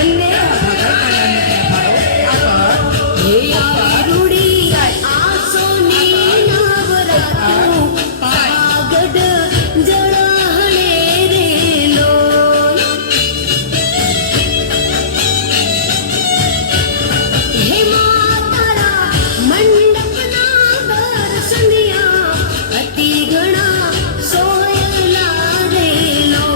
બંને ભગવાનને ફાળો આગળ હે આરુડી આ સોની નવરાતું પાગડ જળહણે રેલો હે માતારા મંડપના દર્શનિયા અતિ ઘણા સોયલા રેલો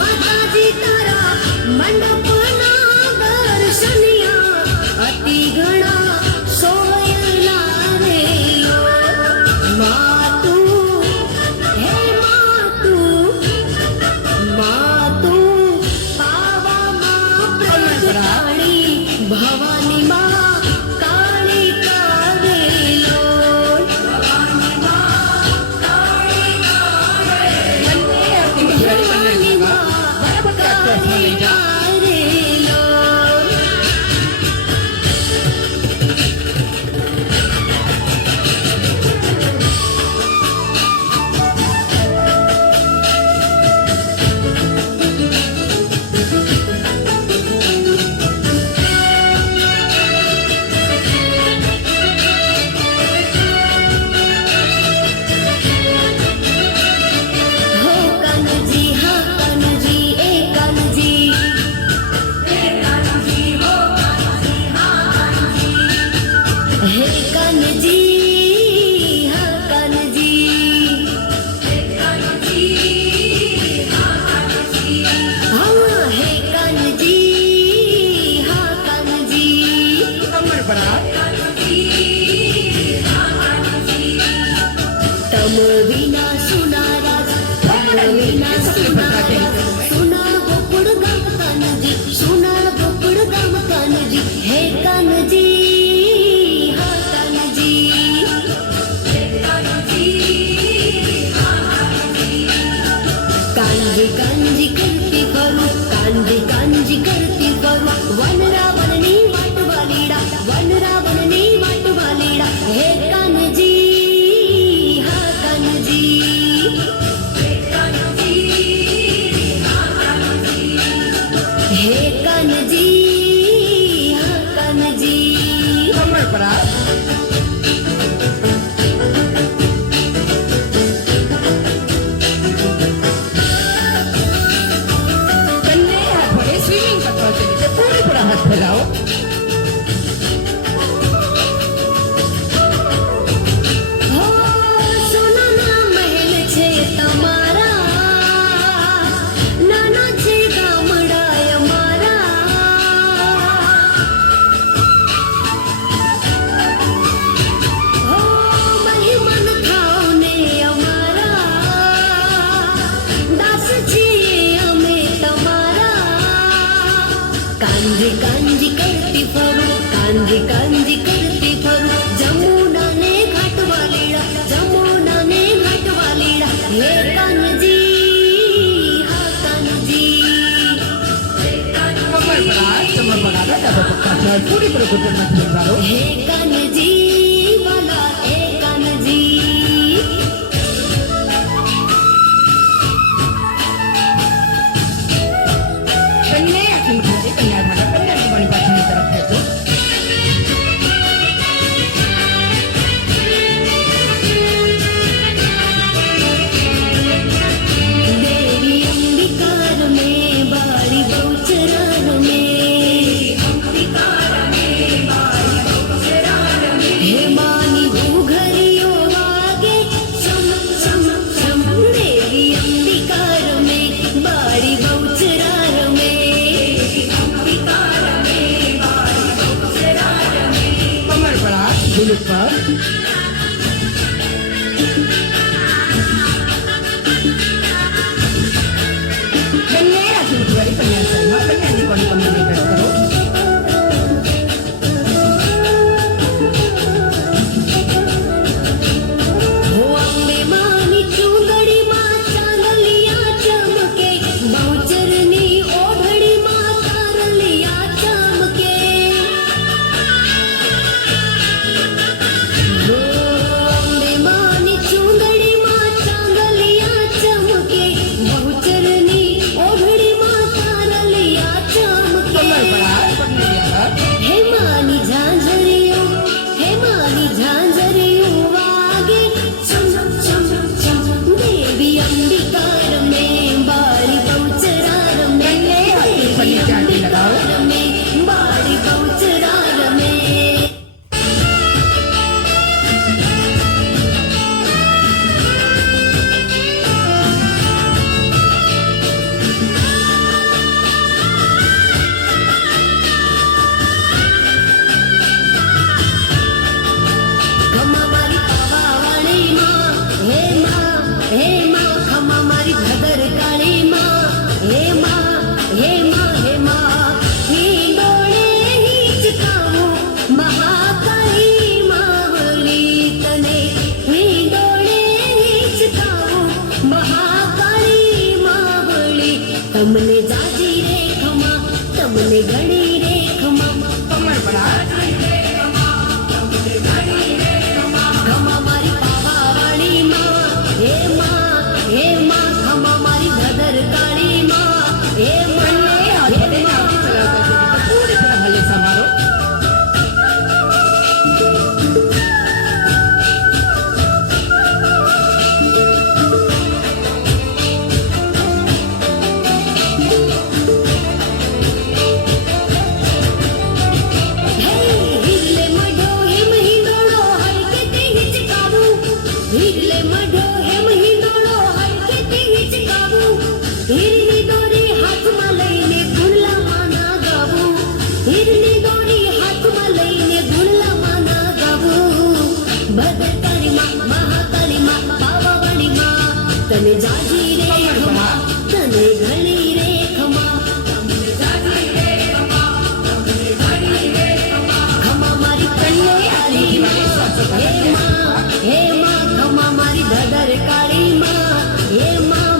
માતાજી તારા મંડપના દર્શનિયા અતિ ઘણા સોયલા રેલો માતું હે માતું પાવામાં પ્રગટાણી ભવાની માં કાળી કાવેલો ભવાની માં કાળી કાવેલો બંને આરતી મંડળી બંને બરાબર ટ્રેક્ટર લઈ જાઓ. હો કાનજી હા કાનજી એ કાનજી હો કાનજી હા કાનજી હે કાનજી હા કાનજી હે કાનજી હા કાનજી હા હે કાનજી હા કાનજી કમર બરાબર તમ વિના સુના રાજા તમ વિના સુના રાજા સુના ગોકુળ ગામ કાનજી સુના ગોકુળ ગામ કાનજી હે કાનજી હા કાનજી હે કાનજી હા કાનજી કાનજી કરતી ફરું કાનજી કાનજી કરતી ફરું વન રાવણની વાટ વાલીડા વન રાવણની વાટ વાલીડા હે કાનજી હા કાનજી હે કાનજી હા કાનજી હે કાનજી હા કાનજી કમર બરાબર બંને હાથ વડે સ્વિમિંગ કરતો છે તે પૂરી પૂરા હાથ ફેલાવો. હો સોનાના મહેલ છે તમારા નાના છે ગામડાય મારા હો મહેમાન થાવ ને અમારા દાસ છીએ અમે તમારા કાંજી કાંજી કરતી ફરું કાંજી કાંજી કરતી ફરું જમુના ને ઘાટ વાલીડા જમુના ને ઘાટ વાલીડા હે કાનજી હા કાનજી હે કમર બરાબર કમર બરાબર ડાબા પગ પાછળ પૂરી પૂરી ઘૂંટણમાં ફેરવાવો. હે કાનજી વાલા હે કાનજી બંને આખી મંડળી કન્યા ધારા કન્યાની વાણી પાછળની તરફ ખેંચો. देवी अंबिकार में बाड़ी बहुचरार में हे मानी भूघरियो वागे सम सम सम देवी अंबिकार में बाड़ी बहुचरार કમર બરાબર દિલ પર બંને આખી મંડળી કન્યા સાઈડમાં કન્યાની વાણી કમરની ભેટ કરો. हो अंबे मानी चूंदड़ी मां चांदलिया चमके बहुचरनी ओढ़ड़ी मां तारलिया चमके हो તમને ઘણી રે ખમા કમર પડા ખમા મારી પાવાવાળી માં હે ખમા મારી ભદર કાળી માં હે બંને હાથે લઈને આવતી ચલાવતા હતી તો પૂરી तरह હલે સમારો હિરલે મઢો હેમ હિંડોળો હલકે તે હિચકાવું હિરલે મઢો હેમ હિંડોળો હલકે તે હિચકાવું હીરની દોરી હાથમાં લઈને ગુણલામાં ના ગાવું હીરની દોરી હાથમાં લઈને ગુણલામાં ના ગાવું ભદ્રકાળી માં મહાકાળી માં પાવાવાળી માં તને જાજી રે ખમા તને ઘણી રે ખમા ખમા મારી કન્યારી માં હે માં ખમા મારી ભદર કાળી માં હે માં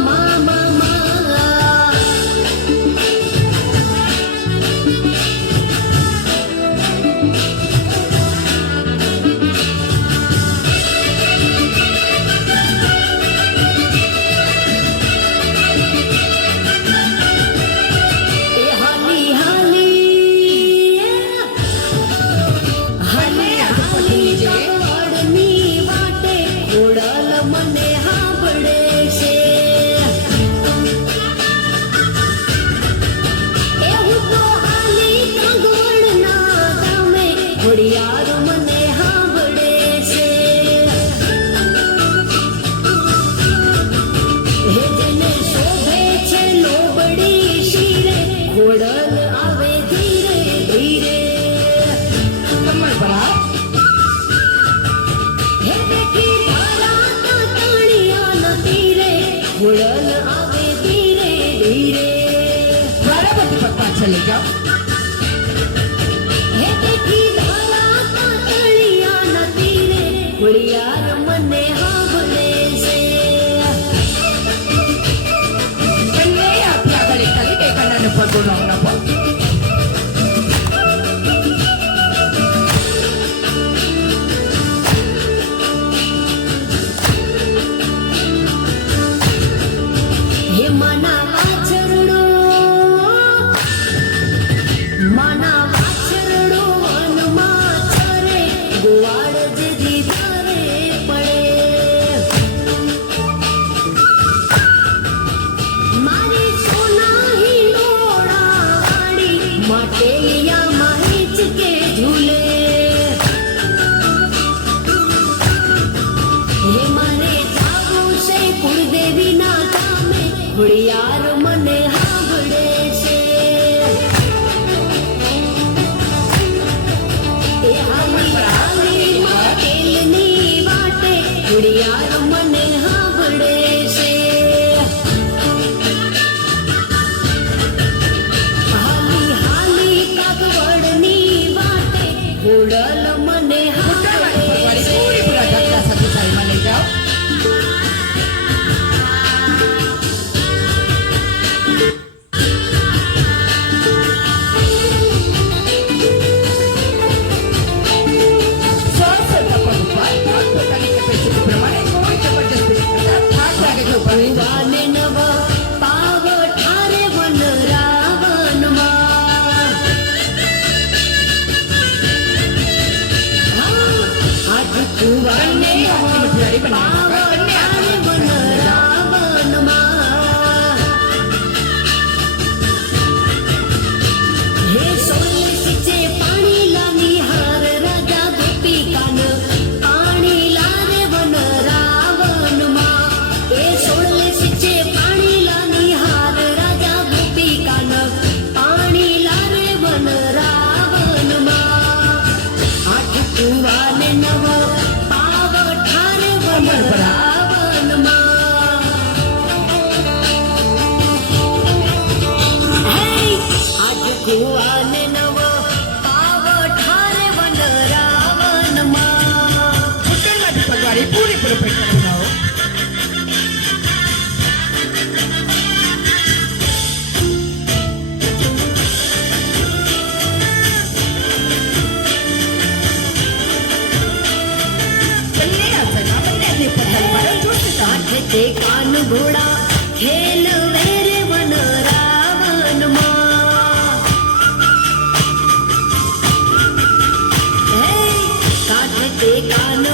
એ હાલી હાલી હાલી કાગવાડની વાટે ઉડાલ મને હાંભળે છે એ હું તો હાલી કાગવાડના ગામે ઘોડિયાર મને હાંભળે છે હે જેને શોભે છે લોબડી શીરે ઘોડલ આવે ધીરે ધીરે કમર પડા હે બેઠી ધારા તાતણિયાના તીરે ઘોડલ આવે ધીરે ધીરે મારા બધી પગ પાછળ લઈ જાઓ હે બેઠી ધારા તાતણિયાના તીરે ઘોડિયાર મને હાંભળે છે બંને હાથે આગળ એક ખાલી બે કાનાનો પગો નો નફો હે માના વાછરડો વનમાં ચરે ગોવાળ જેથી તારે પડે મારી સોના હિંડોળા વાળી માટેલિયામાં હિંચકે ઝૂલે હે મારે જાવું છે કુળદેવીના ગામે ઘોડિયાર મને હાંભળે છે એ હાલી હાલી માટેલની વાટે ઘોડિયાર મને હાંભળે છે હાલી હાલી કાગવડની વાટે ઘોડલ મને હાંભળે વાળી છે પૂરી પૂરા ધક્કા સાથે સાઈડમાં લઈ જાઓ પોતાની કેપેસિટી પ્રમાણે કોઈ જબરજસ્તી નહીં કરતા થાક લાગે છે ઉપર લઈ જાઓ ભગવાને નવ પાવ ઠારે વન રાવણમાં આજ કુવાને બંને પાવ ઠારે વન રાવણમાં હે સોલે સિંચે પાણી લાની હાર રાજા ગોપિકાન પાણી લારે વન રાવણમાં એ સોલે સિંચે પાણી લાની હાર રાજા ગોપિકાન પાણી લારે વન રાવણમાં આઠ કુવાને નવ પાવ ઠારે વન રાવણમાં હે આઠ કુવાને નવ પાવ ઠારે વન રાવણમાં ઘૂંટણમાંથી પગવાળી પૂરી પૂરું પેટ કરી જાઓ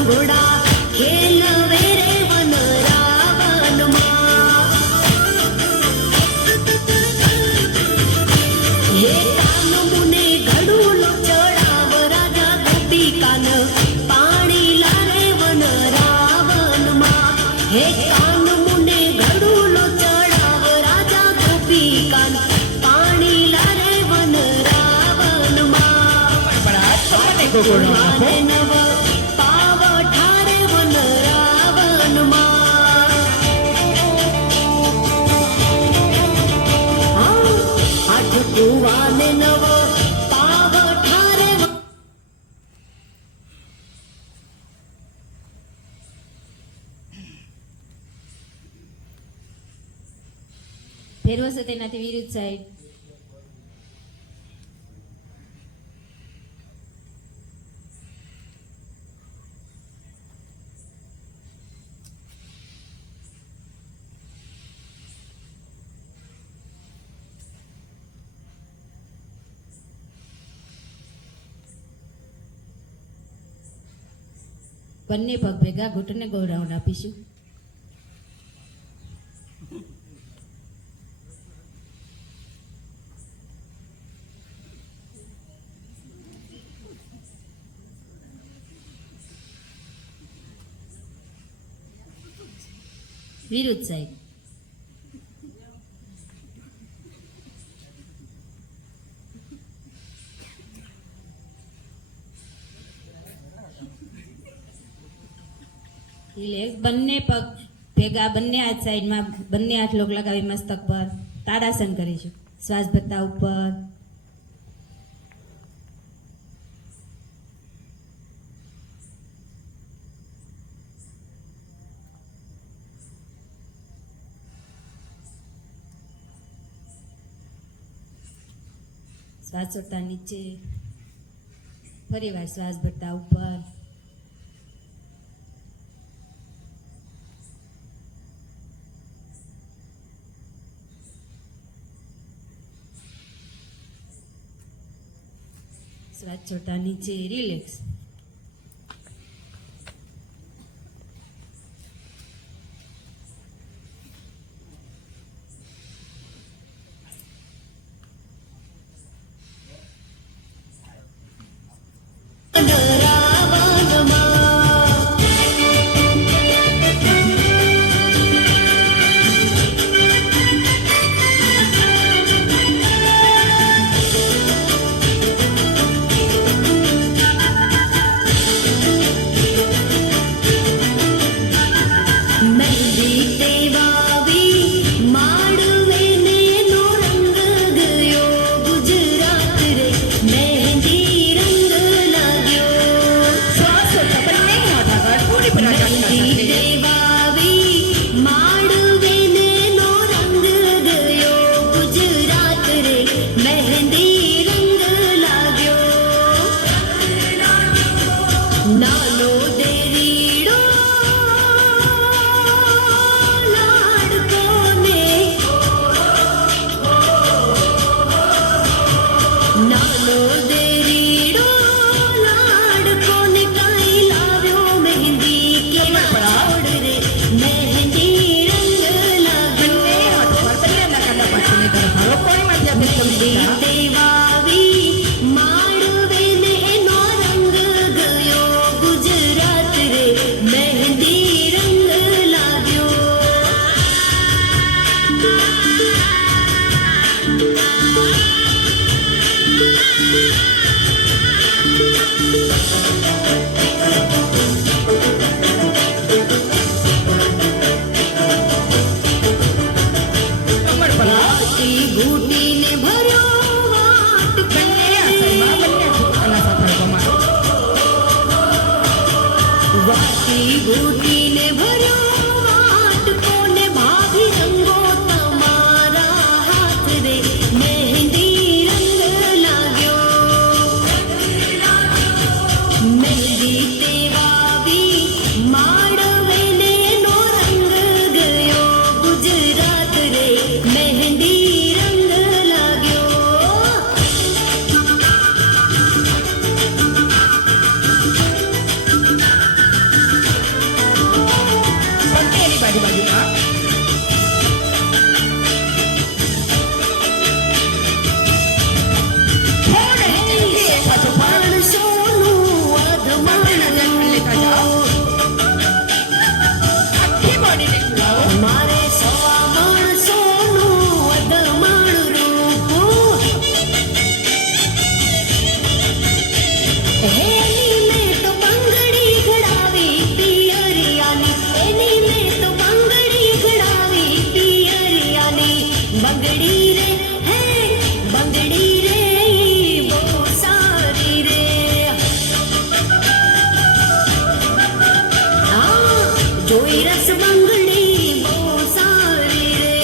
ઘોડા ખેલવે રે વન રાવનમાં હે કાન મુને ઘડુલો ચડાવ રાજા ગોપી કાન પાણી લારે વન રાવનમાં હે કાન મુને ઘડુલો ચડાવ રાજા ગોપી કાન પાણી લારે વન રાવનમાં વાને નવ પાવ ઠારે વન રાવનમાં આઠ કુવાને નવ પાવ ઠારે ફેરવશો તેનાથી વિરુદ્ધ સાઈડ. બંને પગ ભેગા ઘૂંટણને ગોળાઉન્ડ આપીશું. વિરુદ્ધ સાઈડ. રિલેક્સ. બંને પગ ભેગા બંને હાથ સાઈડમાં બંને હાથ લોક લગાવી મસ્તક પર તાડાસન કરીશું. શ્વાસ ભરતા ઉપર શ્વાસ છોડતા નીચે ફરી વાર શ્વાસ ભરતા ઉપર શ્વાસ છોડતા નીચે રિલેક્સ. મારે સવા માણસોનું અધમાણ રૂપ એની મેં તો બંગડી ઘડાવી પિયરિયાની એની મેં તો બંગડી ઘડાવી પિયરિયાની બંગડી રે હે બંગડી રે બહુ સારી રે હા જોઈ રસ બંગડી બહુ સારી રે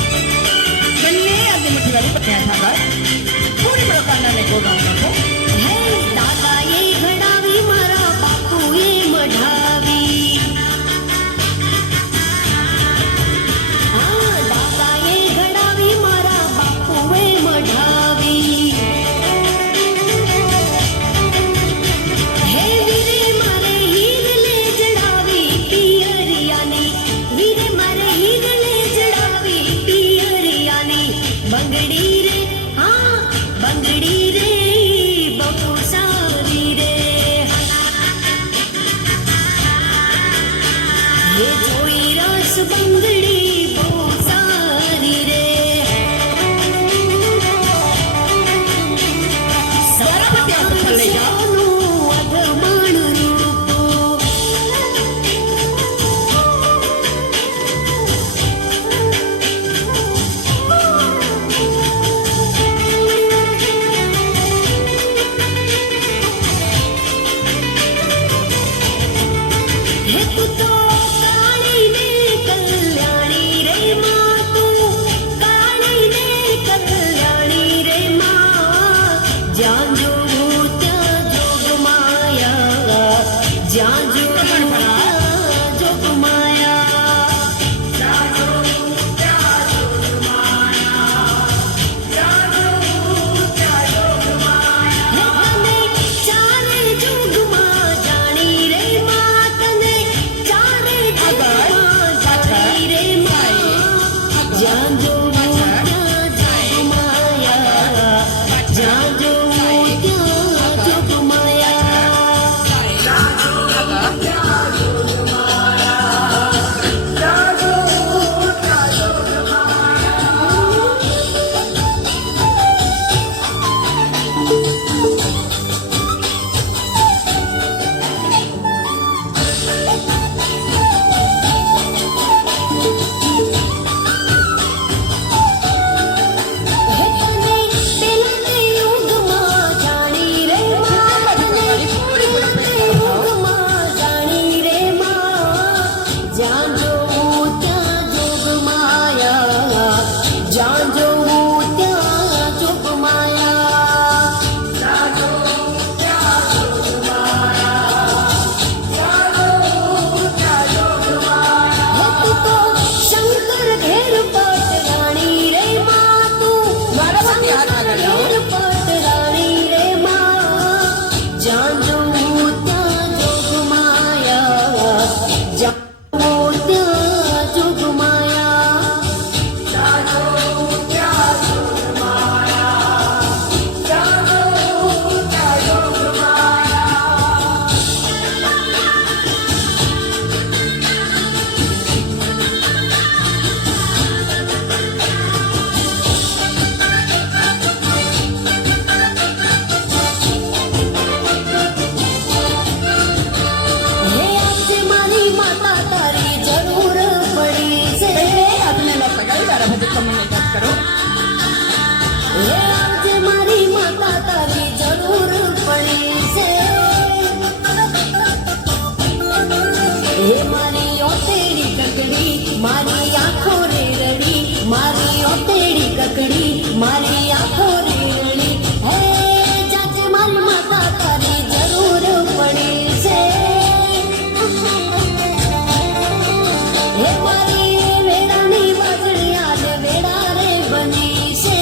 બંને આજે મઠવાડી પત્યા હતા થોડી પ્રકારના ને ગોગાઉં નાખો હે દાદાએ ઘડાવી મારા બાપુએ મઢાવી હા દાદાએ ઘડાવી મારા બાપુએ મઢાવી હે વીરે મારે હીરલે જડાવી પિયરિયાની વીરે મારે હીરલે જડાવી પિયરિયાની બંગડી રે હા બંગડી રે બહુ સારી રે હે જોઈ રસ બંગડી બહુ સારી રે દ્વારા પત્યા પથ્થર લઈ જાઓ સોનું અધમાણ રૂપ હે તું તો કાળી ને કલ્યાણી રે માં તું કાળી ને કલ્યાણી રે માં જ્યાં જોઉં ત્યાં જોગ માયા જ્યાં જોઉં ત્યાં જોગ માયા હે તને ચારે જોગમાં જાણી રે માં તને ચારે જોગમાં જાણી રે માં જ્યાં જોઉં ત્યાં જોગ માયા જ્યાં જોઉં ત્યાં જોગ માયા હે તને પેલાને યુગમાં જાણી રે માં તને પેલાને યુગમાં જાણી રે માં જ્યાં જોઉં ત્યાં જોગ માયા જ્યાં જોઉં ત્યાં જોગ માયા હે તું તો શંકર ઘેર પટરાણી રે માં તું શંકર ઘેર પટરાણી રે માં જ્યાં જોઉં ત્યાં જોગ માયા જ્યાં જોઉં ત્યાં જોગ માયા હે આજે મારી માતા તારી જરૂર પડી છે આજને નો સગાઈ વાળા બધું તમને વાત કરો હે આજે મારી માતા તારી જરૂર પડી છે હે મારી ઓતેડી કકડી મારી આંખો રે રડી મારી ઓતેડી કકડી મારી આંખો રે રડી હે જાજે મારી માતા તારી જરૂર પડી છે હે મારી વેડાની વાજણી આજે વેડા રે બની છે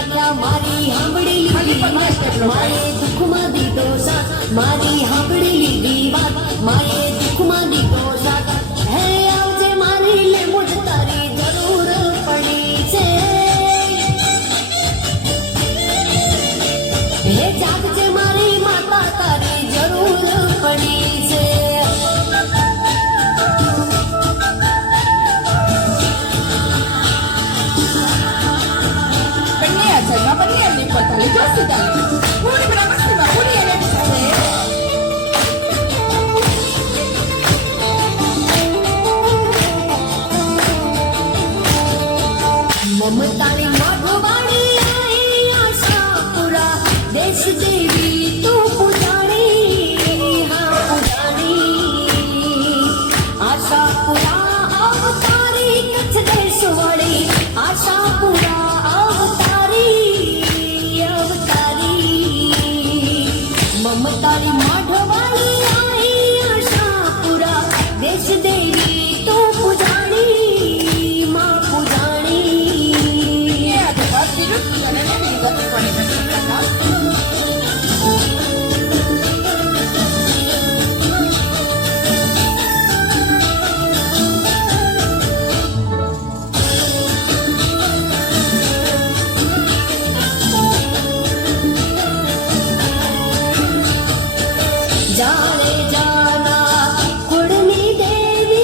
નાખ્યા મારી હાંભળી લીધી વાત મારે દુઃખમાં દીધો સાથ મારી હાંભળી લીધી વાત મારે દુઃખમાં દીધો સાથ હે આવજે મારી લે મુજ તારી જરૂર પડી છે હે જાગજે મારી માતા તારી જરૂર પડી છે બંને આ જન્મ બંને એમની પોતાની જોશી ચાલે પૂરી બ્રહ્મસ્તીમાં પૂરી એને સાથે મમતાની માધવાણી આઈ આશાપુરા દેશ દેવી તું પુજાણી હા પુજાણી આશાપુરા અવતારી કચ્છ દેશ વાળી આશાપુરા અવતારી અવતારી મમતાની માધવાણી આઈ આશાપુરા દેશ દેવી તું પુજાણી માં પુજાણી આ જગત વિરુદ્ધ અને એની ગતિ પડી નથી जाने जाना कुड़नी देवी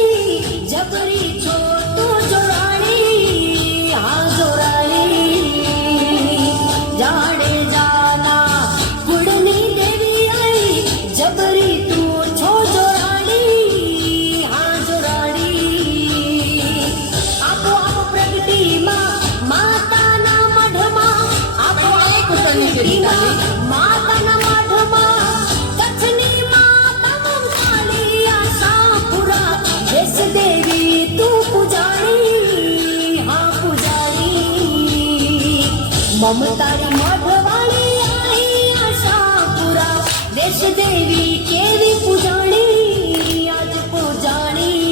जबरी छो तू जोरानी हाँ जोरानी जाने जाना कुड़नी देवी आई जबरी तू छो जोरानी हाँ जोरानी आपो आप प्रगति माताना मढ़मा आपो બંને કુશળની કેરી ચાલી માતાના મઢમાં કચ્છની માતા મમતાલી આશાપુરા દેશ દેવી તું પુજાણી હા પુજાણી મમતાની મઢવાળી આઈ આશાપુરા દેશ દેવી કેવી પુજાણી આજ પુજાણી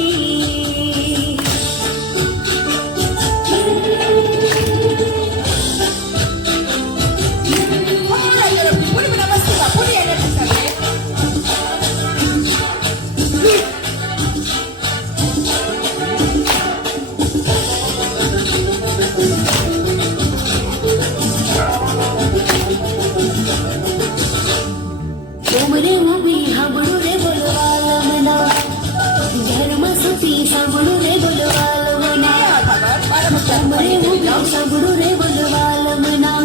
પૂરી બ્રહ્મસ્તીમાં પૂરી એને સાથે ઉમરે ઉભી સાંભળું રે બોલવાલમના ઘરમાં સુતી સાંભળું રે બોલવાલમના ઉમરે ઉભી સાંભળું રે બોલવાલમના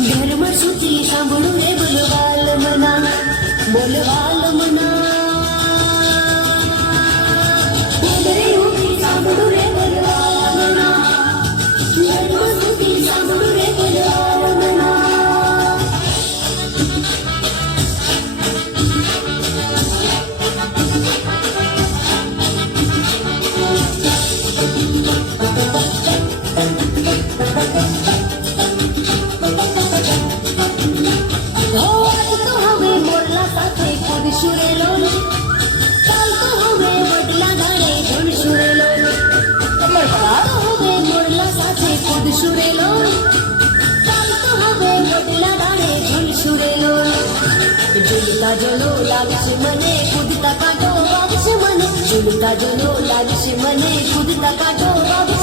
ઘરમાં સુતી સાંભળું રે બોલવાલમના બોલવાલમના ઉમરે ઉભી સાંભળું રે બોલવાલમના ઘરમાં સુતી સાંભળું રે બોલવાલમના તો હવે મોરલા સાથે ખુદ શુરેલો કાલ તો હવે વડલા ગાડે ધૂળ શુરેલો કમર પર તો હવે મોરલા સાથે ખુદ શુરેલો કાલ તો હવે વડલા ગાડે ધૂળ શુરેલો ઝૂલતા જલો લાગશે મને કૂદતા કાંટો વાગશે મને ઝૂલતા જલો લાગશે મને કૂદતા કાંટો વાગશે